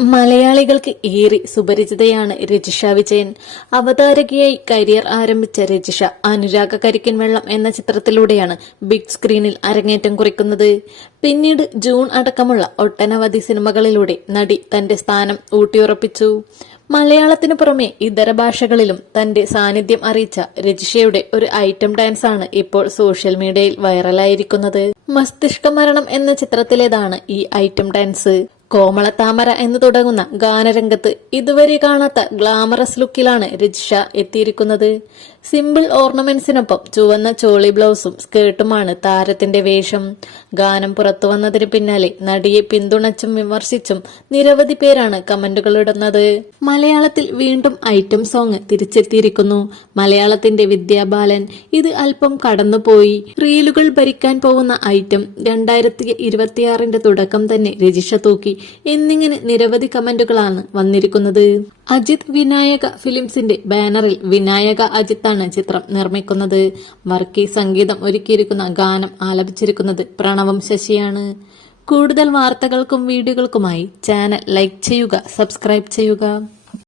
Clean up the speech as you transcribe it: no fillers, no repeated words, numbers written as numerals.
മലയാളികൾക്ക് ഏറെ സുപരിചിതയാണ് രജിഷ വിജയൻ. അവതാരകയായി കരിയർ ആരംഭിച്ച രജിഷ അനുരാഗ കരിക്കൻ വെള്ളം എന്ന ചിത്രത്തിലൂടെയാണ് ബിഗ് സ്ക്രീനിൽ അരങ്ങേറ്റം കുറിക്കുന്നത്. പിന്നീട് ജൂൺ അടക്കമുള്ള ഒട്ടനവധി സിനിമകളിലൂടെ നടി തന്റെ സ്ഥാനം ഊട്ടിയുറപ്പിച്ചു. മലയാളത്തിനു പുറമെ ഇതര ഭാഷകളിലും തന്റെ സാന്നിധ്യം അറിയിച്ച രജിഷയുടെ ഒരു ഐറ്റം ഡാൻസ് ആണ് ഇപ്പോൾ സോഷ്യൽ മീഡിയയിൽ വൈറലായിരിക്കുന്നത്. മസ്തിഷ്ക മരണം എന്ന ചിത്രത്തിലേതാണ് ഈ ഐറ്റം ഡാൻസ്. കോമളത്താമര എന്ന് തുടങ്ങുന്ന ഗാനരംഗത്ത് ഇതുവരെ കാണാത്ത ഗ്ലാമറസ് ലുക്കിലാണ് രജിഷ എത്തിയിരിക്കുന്നത്. സിമ്പിൾ ഓർണമെന്റ്സിനൊപ്പം ചുവന്ന ചോളി ബ്ലൗസും സ്കേർട്ടുമാണ് താരത്തിന്റെ വേഷം. ഗാനം പുറത്തു വന്നതിന് പിന്നാലെ നടിയെ പിന്തുണച്ചും വിമർശിച്ചും നിരവധി പേരാണ് കമന്റുകളിടുന്നത്. മലയാളത്തിൽ വീണ്ടും ഐറ്റം സോങ് തിരിച്ചെത്തിയിരിക്കുന്നു. മലയാളത്തിന്റെ വിദ്യാബാലൻ ഇത് അല്പം കടന്നുപോയി. റീലുകൾ ഭരിക്കാൻ പോകുന്ന ഐറ്റം 2026 തുടക്കം തന്നെ രജിഷ തൂക്കി എന്നിങ്ങനെ നിരവധി കമന്റുകളാണ് വന്നിരിക്കുന്നത്. അജിത് വിനായക ഫിലിംസിന്റെ ബാനറിൽ വിനായക അജിത്താണ് ചിത്രം നിർമ്മിക്കുന്നത്. വർക്കി സംഗീതം ഒരുക്കിയിരിക്കുന്ന ഗാനം ആലപിച്ചിരിക്കുന്നത് പ്രണവം ശശിയാണ്. കൂടുതൽ വാർത്തകൾക്കും വീഡിയോകൾക്കുമായി ചാനൽ ലൈക്ക് ചെയ്യുക, സബ്സ്ക്രൈബ് ചെയ്യുക.